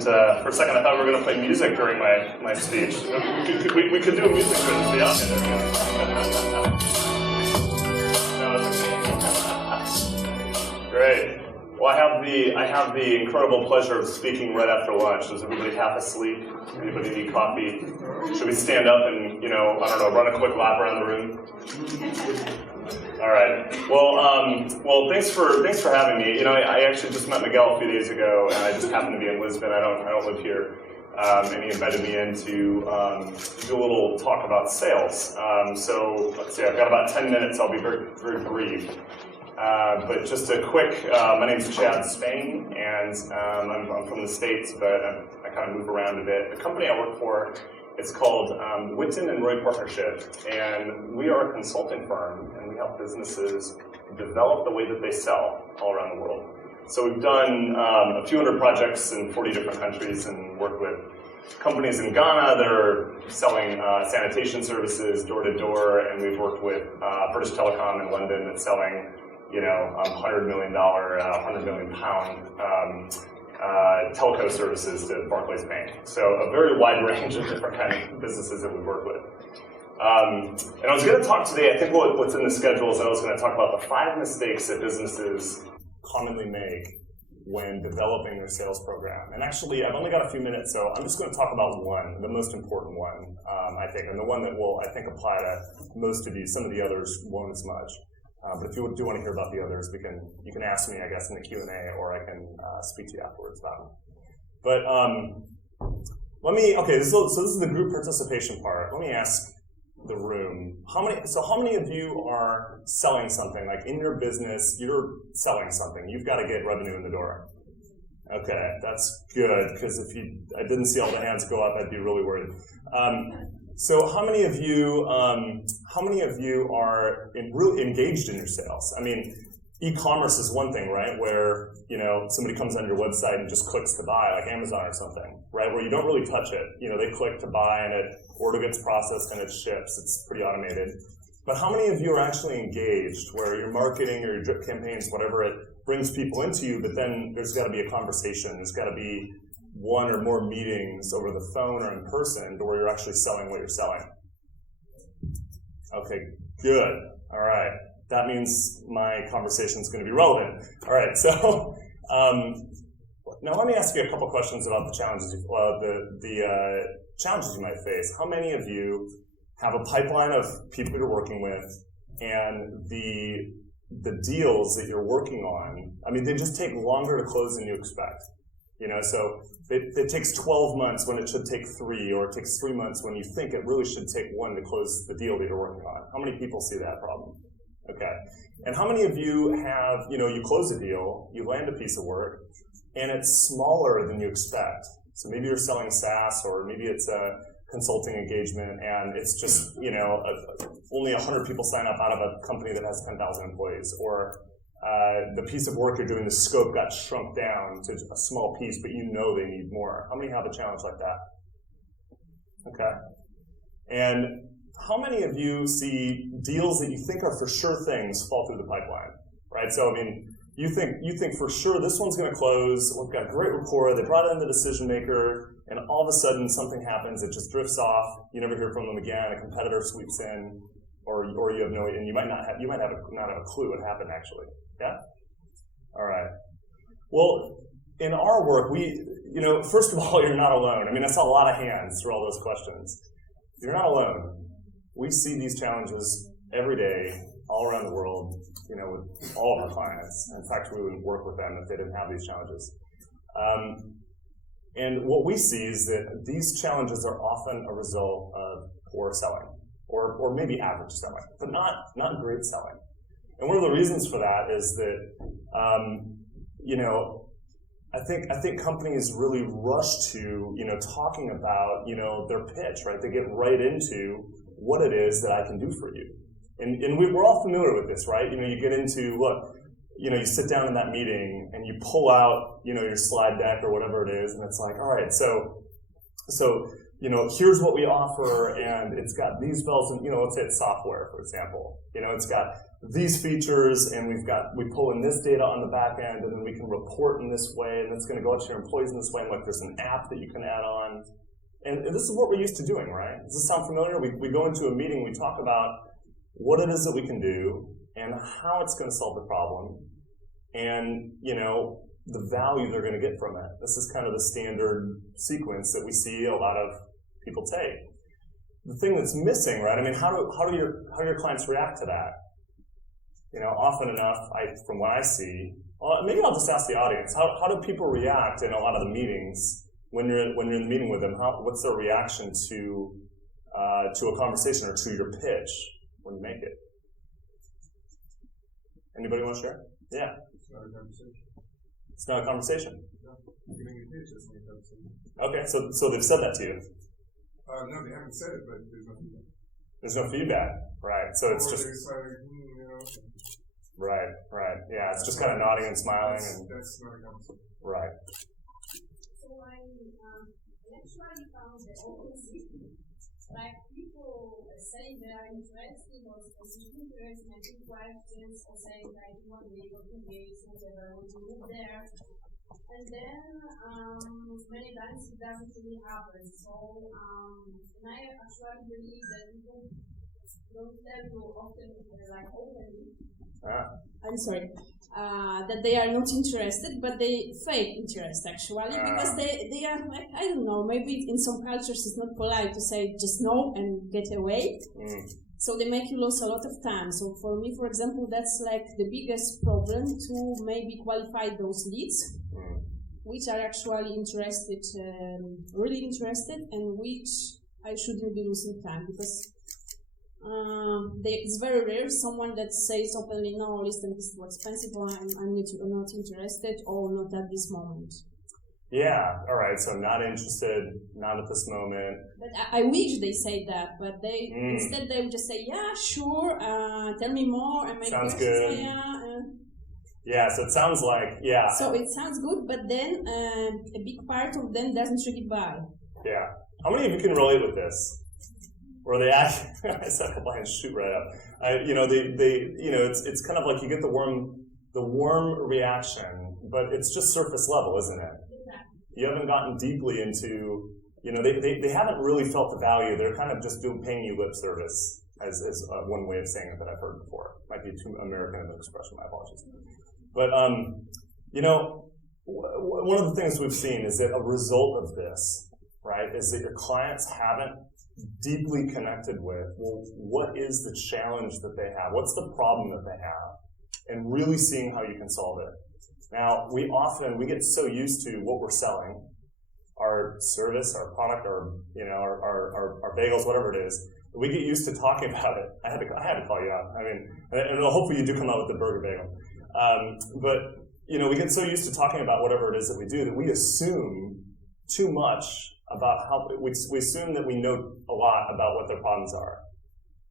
second, I thought we were going to play music during my speech. We could do a music for this. Yeah, there we go. Great. Well, I have the incredible pleasure of speaking right after lunch. Is everybody half asleep? Anybody need coffee? Should we stand up and, run a quick lap around the room? All right. Well, thanks for having me. I actually just met Miguel a few days ago, and I just happened to be in Lisbon. I don't live here, and he invited me in to do a little talk about sales. So let's see. I've got about 10 minutes. I'll be very, very brief. But just a quick, my name's Chad Spain, and I'm from the States, but I kind of move around a bit. The company I work for, it's called Whitten Roy Partnership, and we are a consulting firm, and we help businesses develop the way that they sell all around the world. So we've done a few hundred projects in 40 different countries and worked with companies in Ghana that are selling sanitation services door to door, and we've worked with British Telecom in London that's selling $100 million, £100 million telco services to Barclays Bank. So a very wide range of different kind of businesses that we work with. And I was going to talk today, I think what's in the schedule is I was going to talk about the 5 mistakes that businesses commonly make when developing their sales program. And actually, I've only got a few minutes, so I'm just going to talk about one, the most important one, I think, and the one that will, I think, apply to most of you. Some of the others won't as much. But if you do want to hear about the others, you can ask me, I guess, in the Q&A, or I can speak to you afterwards about them. But so this is the group participation part. Let me ask the room, how many of you are selling something? Like in your business, you're selling something. You've got to get revenue in the door. Okay, that's good, because if I didn't see all the hands go up, I'd be really worried. So how many of you are really engaged in your sales? I mean, e-commerce is one thing, right? Where, somebody comes on your website and just clicks to buy, like Amazon or something, right? Where you don't really touch it. They click to buy and order gets processed and it ships. It's pretty automated. But how many of you are actually engaged where your marketing or your drip campaigns, whatever, it brings people into you, but then there's got to be a conversation. There's got to be one or more meetings over the phone or in person to where you're actually selling what you're selling. Okay, good. All right. That means my conversation is going to be relevant. All right, so now let me ask you a couple questions about the challenges challenges you might face. How many of you have a pipeline of people you're working with, and the deals that you're working on, I mean, they just take longer to close than you expect. So it takes 12 months when it should take 3, or it takes 3 months when you think it really should take 1 to close the deal that you're working on. How many people see that problem? Okay. And how many of you have, you close a deal, you land a piece of work, and it's smaller than you expect? So maybe you're selling SaaS, or maybe it's a consulting engagement, and it's just, only 100 people sign up out of a company that has 10,000 employees, or the piece of work you're doing, the scope got shrunk down to a small piece, but they need more. How many have a challenge like that? Okay. And how many of you see deals that you think are for sure things fall through the pipeline, right? So, I mean, you think for sure this one's going to close, we've got great rapport, they brought in the decision maker, and all of a sudden something happens, it just drifts off, you never hear from them again, a competitor sweeps in, or you have no, and you might not have a clue what happened actually. Yeah? All right. Well, in our work, first of all, you're not alone. I mean, I saw a lot of hands through all those questions. You're not alone. We see these challenges every day, all around the world, with all of our clients. In fact, we wouldn't work with them if they didn't have these challenges. And what we see is that these challenges are often a result of poor selling, or maybe average selling, but not great selling. And one of the reasons for that is that, I think companies really rush to, talking about, their pitch, right? They get right into what it is that I can do for you. And we're all familiar with this, right? You get into, you sit down in that meeting and you pull out, your slide deck or whatever it is, and it's like, all right, so here's what we offer, and it's got these bells and, let's say it's software, for example. It's got these features, and we pull in this data on the back end, and then we can report in this way, and it's going to go out to your employees in this way, and like there's an app that you can add on. And this is what we're used to doing, right? Does this sound familiar? We go into a meeting, we talk about what it is that we can do, and how it's going to solve the problem, and, the value they're going to get from it. This is kind of the standard sequence that we see a lot of people take. The thing that's missing, right? I mean, how do your clients react to that? Often enough, from what I see, maybe I'll just ask the audience. How do people react in a lot of the meetings when you're in the meeting with them? What's their reaction to a conversation or to your pitch when you make it? Anybody want to share? Yeah. It's not a conversation. It's not a conversation. No, giving a pitch is not a conversation. Okay, so they've said that to you. No, they haven't said it, but there's no feedback. There's no feedback, right? So it's just like, right. Yeah, it's just kind of nodding and smiling, and that's not a conversation. Right. So I actually found the opposite. Like people saying they are interested or specifically interested in asking questions or saying like one day or 2 days, whatever, I want to move there. And then many times it doesn't really happen. So and I actually believe that people don't tell you often like openly. I'm sorry. That they are not interested, but they fake interest actually, because they are like, I don't know, maybe in some cultures it's not polite to say just no and get away. So they make you lose a lot of time. So for me, for example, that's like the biggest problem to maybe qualify those leads, which are actually interested, really interested, and which I shouldn't be losing time, because it's very rare someone that says openly, no, listen, this is too expensive, or I'm not interested, or not at this moment. Yeah, all right, so not interested, not at this moment. But I wish they say that, but they instead they would just say, yeah, sure, tell me more, and maybe sounds good. Say, yeah. Yeah, so it sounds like, yeah. So it sounds good, but then a big part of them doesn't really buy. Yeah. How many of you can relate with this? Where they act, I said a couple hands shoot right up. It's kind of like you get the warm reaction, but it's just surface level, isn't it? Exactly. You haven't gotten deeply into, they haven't really felt the value. They're kind of just paying you lip service, as one way of saying it that I've heard before. Might be too American of an expression, my apologies. But, one of the things we've seen is that a result of this, right, is that your clients haven't deeply connected with, well, what is the challenge that they have? What's the problem that they have? And really seeing how you can solve it. Now, we get so used to what we're selling, our service, our product, our bagels, whatever it is, we get used to talking about it. I had to call you out. I mean, and hopefully you do come out with the burger bagel. But we get so used to talking about whatever it is that we do that we assume too much about how we assume that we know a lot about what their problems are,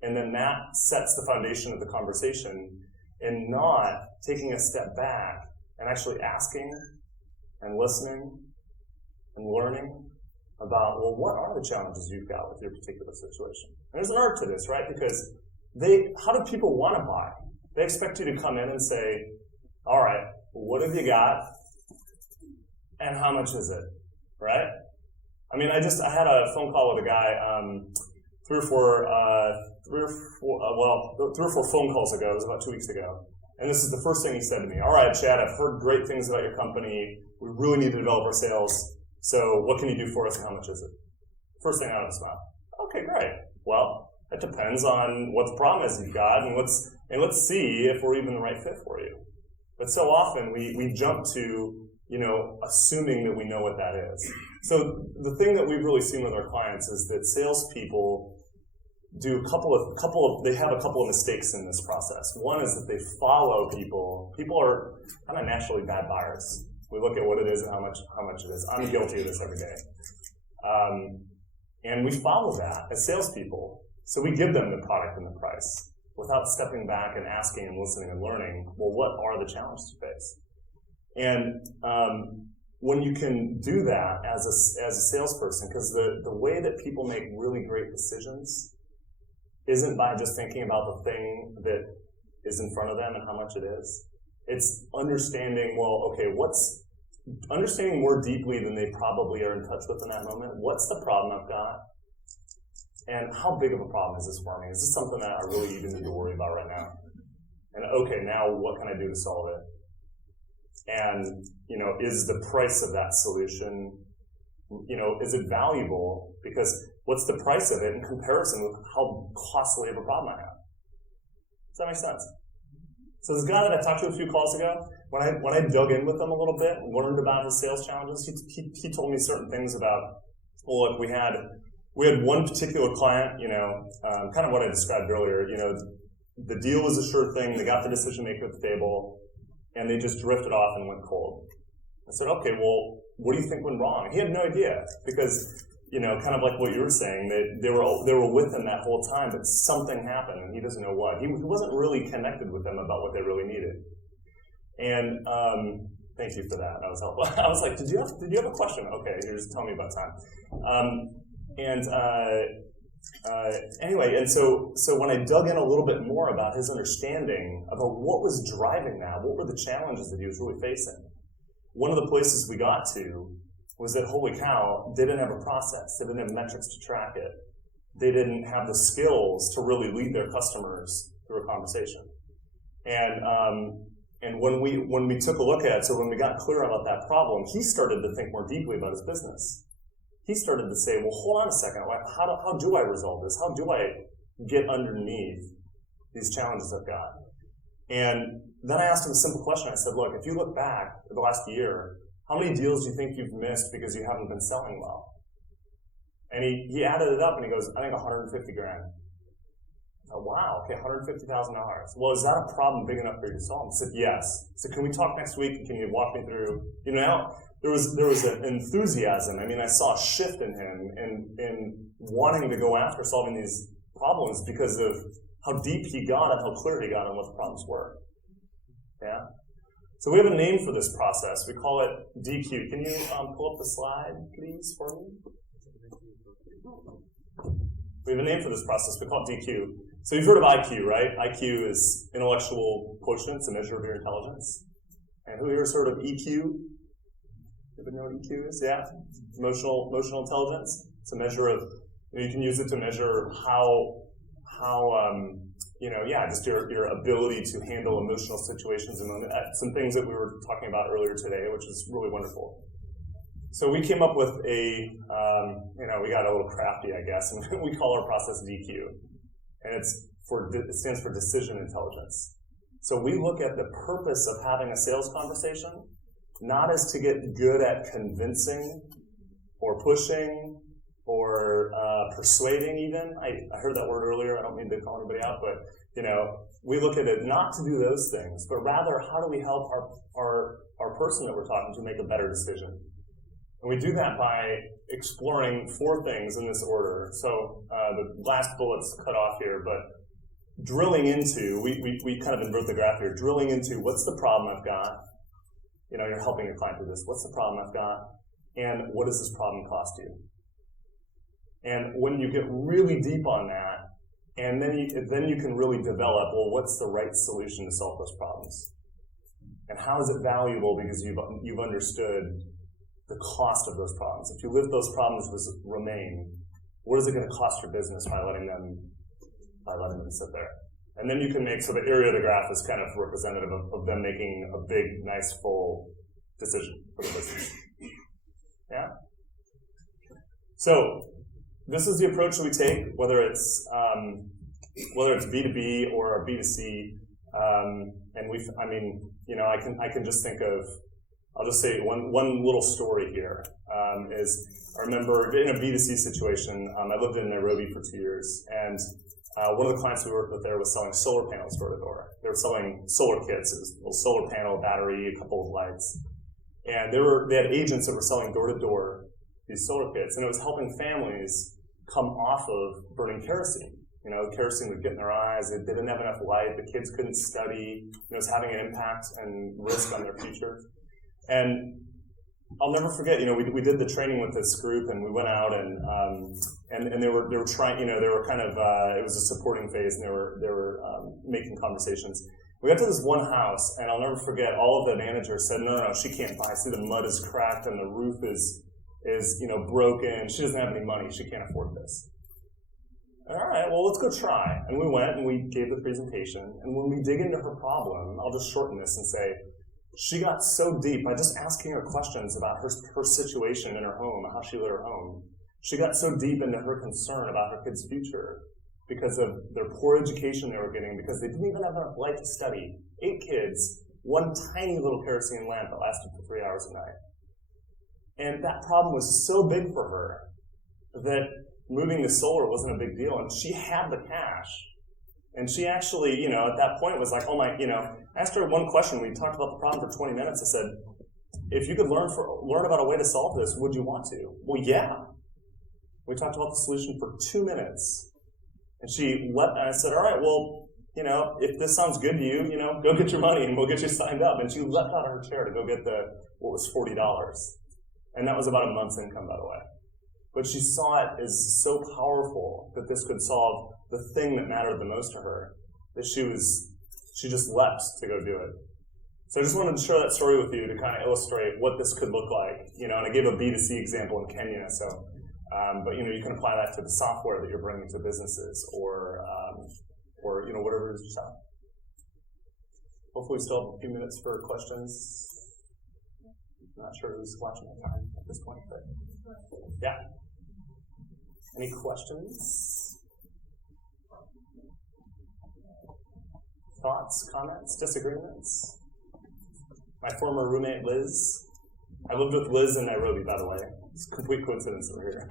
and then that sets the foundation of the conversation, and not taking a step back and actually asking and listening and learning about, well, what are the challenges you've got with your particular situation? And there's an art to this, right? Because how do people want to buy? They expect you to come in and say, all right, what have you got, and how much is it, right? I mean, I had a phone call with a guy three or four phone calls ago. It was about 2 weeks ago. And this is the first thing he said to me. All right, Chad, I've heard great things about your company. We really need to develop our sales. So what can you do for us, and how much is it? First thing out of his mouth. Okay, great. Well, it depends on what the problem is you've got, and let's see if we're even the right fit for you. But so often we jump to, assuming that we know what that is. So the thing that we've really seen with our clients is that salespeople do they have a couple of mistakes in this process. One is that they follow people. People are kind of naturally bad buyers. We look at what it is and how much it is. I'm guilty of this every day. And we follow that as salespeople. So we give them the product and the price without stepping back and asking and listening and learning, well, what are the challenges you face? And when you can do that as a salesperson, because the way that people make really great decisions isn't by just thinking about the thing that is in front of them and how much it is. It's understanding, understanding more deeply than they probably are in touch with in that moment. What's the problem I've got? And how big of a problem is this for me? Is this something that I really even need to worry about right now? And okay, now what can I do to solve it? And, is the price of that solution, is it valuable? Because what's the price of it in comparison with how costly of a problem I have? Does that make sense? So this guy that I talked to a few calls ago, when I dug in with him a little bit and learned about his sales challenges, he told me certain things about, well, look, we had one particular client, kind of what I described earlier, the deal was a sure thing, they got the decision maker at the table, and they just drifted off and went cold. I said, okay, well, what do you think went wrong? He had no idea, because, kind of like what you were saying, they were with him that whole time, but something happened, and he doesn't know what. He wasn't really connected with them about what they really needed. And thank you for that. That was helpful. I was like, did you have a question? Okay, you're just telling me about time. Anyway, and so when I dug in a little bit more about his understanding about what was driving that, what were the challenges that he was really facing, one of the places we got to was that, holy cow, they didn't have a process. They didn't have metrics to track it. They didn't have the skills to really lead their customers through a conversation. And when we took a look at it, so when we got clear about that problem, he started to think more deeply about his business. He started to say, well, hold on a second. How do I resolve this? How do I get underneath these challenges I've got? And then I asked him a simple question. I said, look, if you look back at the last year, how many deals do you think you've missed because you haven't been selling well? And he added it up and he goes, I think 150 grand. I said, wow, okay, $150,000. Well, is that a problem big enough for you to solve? He said, yes. I said, can we talk next week? Can you walk me through, now? There was an enthusiasm. I mean, I saw a shift in him in wanting to go after solving these problems because of how deep he got and how clear he got on what the problems were. Yeah? So we have a name for this process. We call it DQ. Can you pull up the slide, please, for me? We have a name for this process. We call it DQ. So you've heard of IQ, right? IQ is intellectual quotient. It's a measure of your intelligence. And who here has heard of EQ? Anybody know what EQ is? Yeah? Emotional intelligence. It's a measure of, you can use it to measure just your ability to handle emotional situations and some things that we were talking about earlier today, which is really wonderful. So we came up with we got a little crafty, I guess, and we call our process DQ. And it stands for decision intelligence. So we look at the purpose of having a sales conversation, not as to get good at convincing or pushing or persuading even. I heard that word earlier. I don't mean to call anybody out, but we look at it not to do those things, but rather how do we help our person that we're talking to make a better decision. And we do that by exploring 4 things in this order. So the last bullet's cut off here, but drilling into, we kind of invert the graph here, drilling into what's the problem I've got. You're helping your client do this. What's the problem I've got? And what does this problem cost you? And when you get really deep on that, and then you can really develop, well, what's the right solution to solve those problems? And how is it valuable because you've understood the cost of those problems? If you let those problems remain, what is it going to cost your business by letting them sit there? And then you can make, so the area of the graph is kind of representative of them making a big, nice, full decision for the business. Yeah? So, this is the approach that we take, whether it's B2B or B2C. I can just think of, I'll just say one little story here. I remember in a B2C situation, I lived in Nairobi for 2 years, and one of the clients we worked with there was selling solar panels door to door. They were selling solar kits. It was a little solar panel, battery, a couple of lights. And they had agents that were selling door to door these solar kits, and it was helping families come off of burning kerosene. Kerosene would get in their eyes. They didn't have enough light. The kids couldn't study. It was having an impact and risk on their future. And I'll never forget. We did the training with this group, and we went out and they were trying. They were kind of it was a supporting phase, and they were making conversations. We got to this one house, and I'll never forget. All of the managers said, "No, she can't buy. See, the mud is cracked, and the roof is broken. She doesn't have any money. She can't afford this." All right, well, let's go try. And we went and we gave the presentation. And when we dig into her problem, I'll just shorten this and say, she got so deep by just asking her questions about her situation in her home, how she lit her home. She got so deep into her concern about her kids' future because of their poor education they were getting, because they didn't even have enough light to study. 8 kids, one tiny little kerosene lamp that lasted for 3 hours a night. And that problem was so big for her that moving to solar wasn't a big deal, and she had the cash. And she actually, at that point was like, I asked her one question. We talked about the problem for 20 minutes. I said, if you could learn about a way to solve this, would you want to? Well, yeah. We talked about the solution for 2 minutes. And I said, all right, well, if this sounds good to you, go get your money and we'll get you signed up. And she leapt out of her chair to go get what was $40. And that was about a month's income, by the way. But she saw it as so powerful that this could solve the thing that mattered the most to her, that she just leapt to go do it. So I just wanted to share that story with you to kind of illustrate what this could look like. And I gave a B2C example in Kenya. So, but you can apply that to the software that you're bringing to businesses, or whatever it is you sell. Hopefully, we still have a few minutes for questions. I'm not sure who's watching the time at this point, but yeah. Any questions? Thoughts, comments, disagreements? My former roommate, Liz. I lived with Liz in Nairobi, by the way. It's a complete coincidence over here.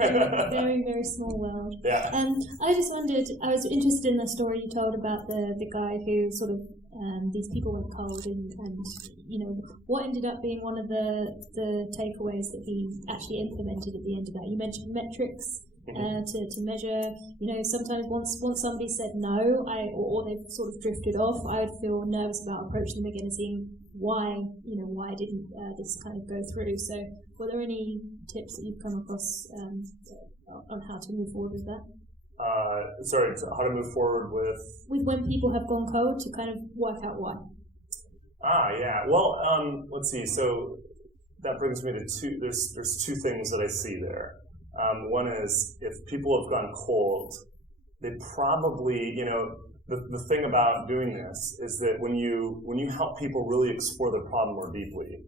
Very, very small world. Yeah. I just wondered, I was interested in the story you told about the guy who sort of, these people went cold and what ended up being one of the takeaways that he actually implemented at the end of that. You mentioned metrics. To measure, sometimes once somebody said no, or they've sort of drifted off, I would feel nervous about approaching them again and seeing why didn't this kind of go through. So, were there any tips that you've come across on how to move forward with that? Sorry, how to move forward with when people have gone cold, to kind of work out why. Yeah. Well, let's see. So that brings me to two. There's 2 things that I see there. One is, if people have gone cold, they probably, the thing about doing this is that when you help people really explore their problem more deeply,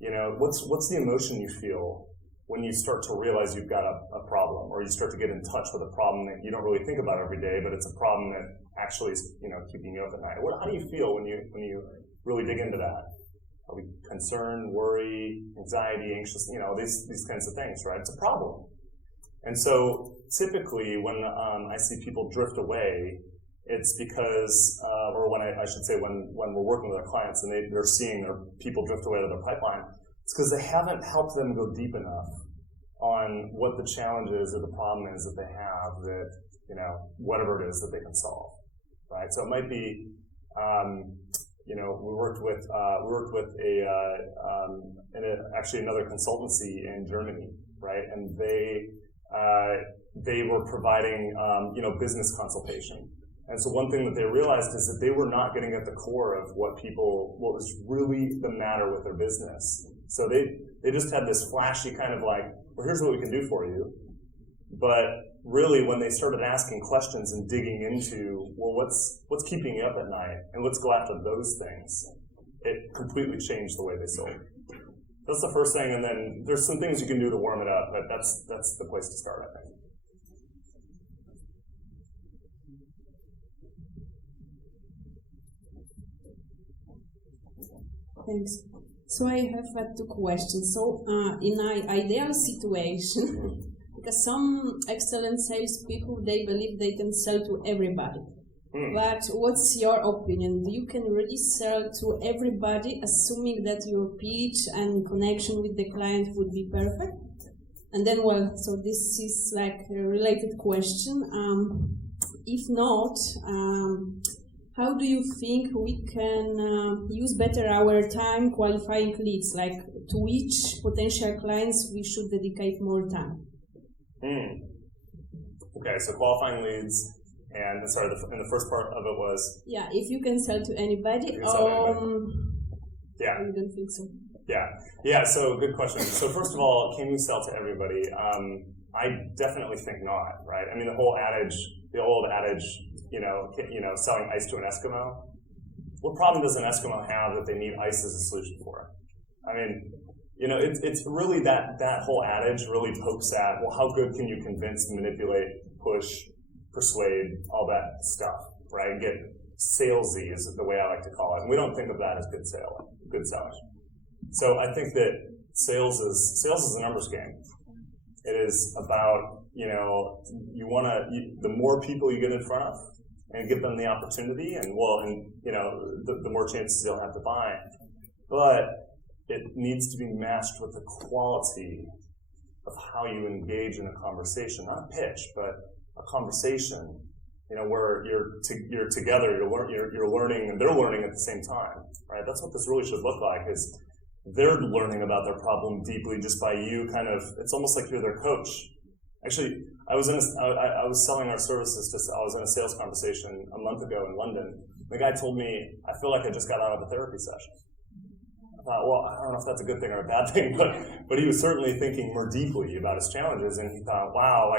what's the emotion you feel when you start to realize you've got a problem, or you start to get in touch with a problem that you don't really think about every day, but it's a problem that actually is, keeping you up at night. How do you feel when you really dig into that? Are we concerned, worry, anxiety, anxious, these kinds of things, right? It's a problem. And so typically when I see people drift away, it's because, or when I should say when we're working with our clients and they're seeing their people drift away to their pipeline, it's because they haven't helped them go deep enough on what the challenge is or the problem is that they have that, whatever it is that they can solve, right? So it might be, we worked with actually another consultancy in Germany, right? And they were providing business consultation. And so one thing that they realized is that they were not getting at the core of what was really the matter with their business. So they just had this flashy kind of like, well, here's what we can do for you. But really, when they started asking questions and digging into, well, what's keeping you up at night, and let's go after those things, it completely changed the way they sold. That's the first thing, and then there's some things you can do to warm it up, but that's the place to start, I think. Thanks. So I have 2 questions. So in an ideal situation, because some excellent salespeople, they believe they can sell to everybody. But what's your opinion? You can really sell to everybody, assuming that your pitch and connection with the client would be perfect? And then, so this is like a related question. If not, how do you think we can use better our time qualifying leads? Like, to which potential clients we should dedicate more time? Okay, so qualifying leads, and sorry, and the first part of it was? Yeah, if you can sell to anybody, Yeah. I don't think so. Yeah, so good question. So first of all, can you sell to everybody? I definitely think not, right? I mean, the old adage, selling ice to an Eskimo. What problem does an Eskimo have that they need ice as a solution for? I mean, it's really that whole adage really pokes at, well, how good can you convince, manipulate, push, persuade, all that stuff, right? Get salesy is the way I like to call it. And we don't think of that as good selling. So I think that sales is a numbers game. It is about, the more people you get in front of and give them the opportunity, the more chances they'll have to buy. But it needs to be matched with the quality of how you engage in a conversation, not a pitch, but a conversation, where you're together, you're learning and they're learning at the same time, right? That's what this really should look like, is they're learning about their problem deeply just by you it's almost like you're their coach. Actually, I was selling our services I was in a sales conversation a month ago in London. The guy told me, I feel like I just got out of a therapy session. I thought, well, I don't know if that's a good thing or a bad thing, but he was certainly thinking more deeply about his challenges, and he thought, wow,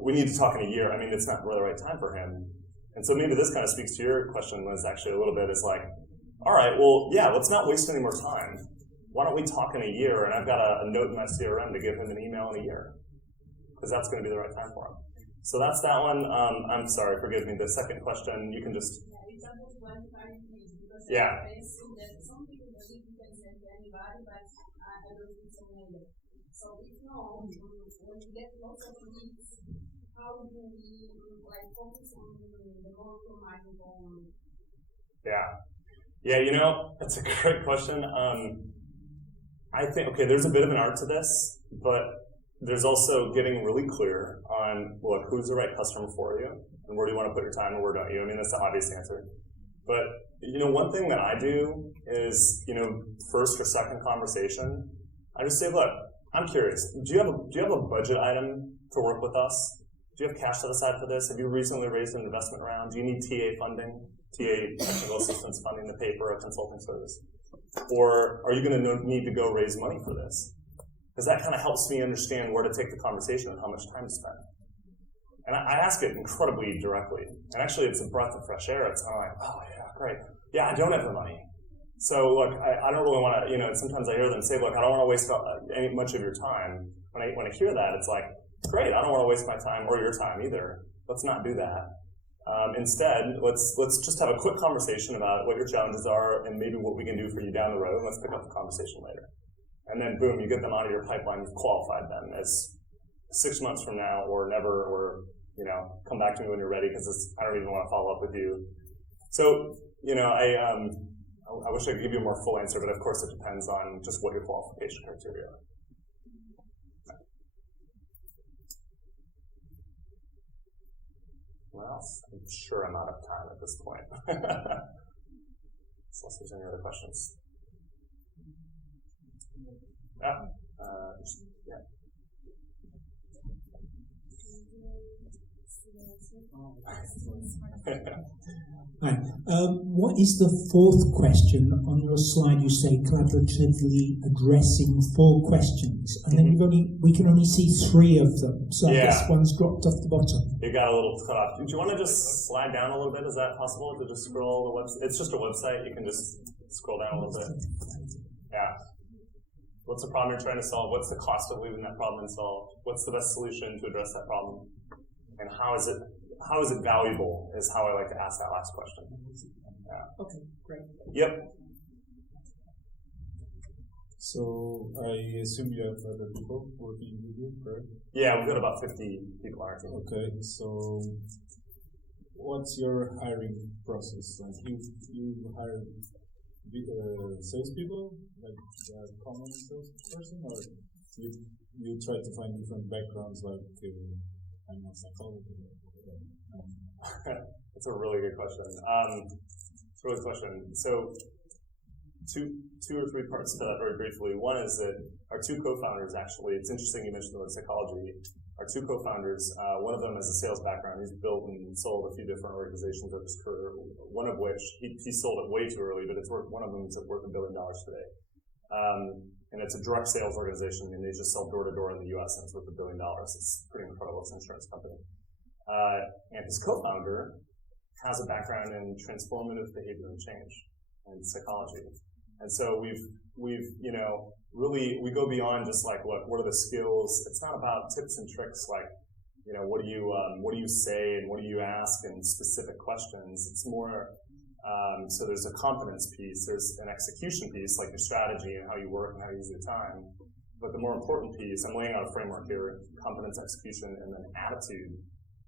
we need to talk in a year. I mean, it's not really the right time for him. And so maybe this kind of speaks to your question, Liz, actually a little bit. It's like, all right, well, yeah, let's not waste any more time. Why don't we talk in a year? And I've got a note in my CRM to give him an email in a year, because that's going to be the right time for him. So that's that one. I'm sorry, forgive me. The second question, you can just... Yeah. Some people believe you can send to anybody, but I don't think so either. So if not, when you get lots of leads, how do we focus on the local market only? Yeah, that's a great question. I think, there's a bit of an art to this, but there's also getting really clear on, look, who's the right customer for you, and where do you want to put your time, and where don't you? I mean, that's the obvious answer. But, one thing that I do is, first or second conversation, I just say, look, I'm curious. Do you have a budget item to work with us? Do you have cash set aside for this? Have you recently raised an investment round? Do you need TA funding? TA, technical assistance funding, to pay for a consulting service? Or are you going to need to go raise money for this? Because that kind of helps me understand where to take the conversation and how much time to spend. And I ask it incredibly directly. And actually, it's a breath of fresh air. It's kind of like, oh, yeah, great. Yeah, I don't have the money. So, look, I don't really want to, and sometimes I hear them say, look, I don't want to waste much of your time. When I hear that, it's like, great, I don't want to waste my time or your time either. Let's not do that. Instead, let's just have a quick conversation about what your challenges are and maybe what we can do for you down the road. Let's pick up the conversation later. And then, boom, you get them out of your pipeline. You've qualified them as 6 months from now or never, or, come back to me when you're ready, because I don't even want to follow up with you. So, I wish I could give you a more full answer, but of course it depends on just what your qualification criteria are. What else? I'm sure I'm out of time at this point. Unless there's any other questions. Yeah. Hi. What is the fourth question? On your slide you say collaboratively addressing 4 questions, and then we can only see 3 of them, so I guess one's dropped off the bottom. You got a little cut off. Do you want to just slide down a little bit? Is that possible to just scroll the website? It's just a website. You can just scroll down a little bit. Yeah. What's the problem you're trying to solve? What's the cost of leaving that problem unsolved? What's the best solution to address that problem? And how is it valuable is how I like to ask that last question. Yeah. Okay, great. Yep. So I assume you have other people working with you, correct? Yeah, we've got about 50 people on our team. Okay, so what's your hiring process? Like you hire salespeople, like a common salesperson, or you try to find different backgrounds, like I'm a psychologist. That's a really good question. It's a really good question. So, two or three parts to that very briefly. One is that our two co-founders, actually, it's interesting you mentioned the word psychology. Our two co-founders, one of them has a sales background. He's built and sold a few different organizations over his career. One of which he sold it way too early, but one of them is worth $1 billion today. And it's a direct sales organization. I mean, they just sell door to door in the U.S. and it's worth $1 billion. It's pretty incredible. It's an insurance company. And his co-founder has a background in transformative behavior and change and psychology. And so we've really, we go beyond just like, look, what are the skills? It's not about tips and tricks like, what do you say and what do you ask and specific questions. It's more, so there's a competence piece, there's an execution piece, like your strategy and how you work and how you use your time. But the more important piece, I'm laying out a framework here, competence, execution, and then attitude.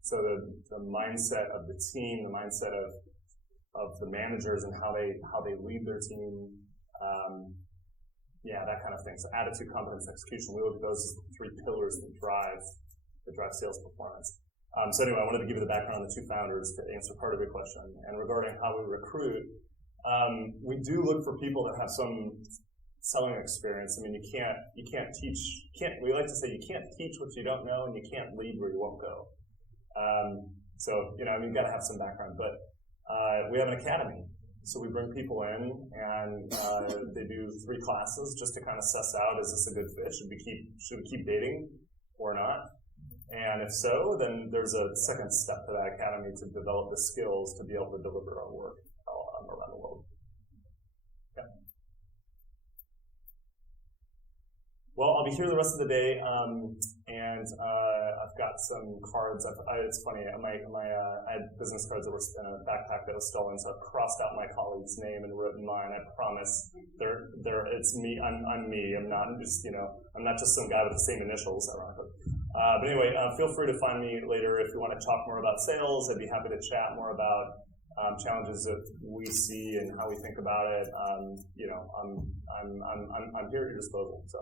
So the mindset of the team, the mindset of the managers and how they lead their team, that kind of thing. So attitude, competence, execution. We look at those as the three pillars that drive sales performance. So anyway, I wanted to give you the background on the two founders to answer part of your question. And regarding how we recruit, we do look for people that have some selling experience. I mean, we like to say you can't teach what you don't know and you can't lead where you won't go. You've got to have some background, but we have an academy. So we bring people in and they do 3 classes just to kind of suss out, is this a good fit? Should we keep dating or not? And if so, then there's a second step to that academy to develop the skills to be able to deliver our work around the world. Yeah. Well, I'll be here the rest of the day, and I've got some cards. It's funny. I had business cards that were in a backpack that was stolen, so I've crossed out my colleague's name and written mine. I promise. It's me. I'm me. I'm not just some guy with the same initials, ironically. But anyway, feel free to find me later if you want to talk more about sales. I'd be happy to chat more about challenges that we see and how we think about it. I'm here at your disposal. So.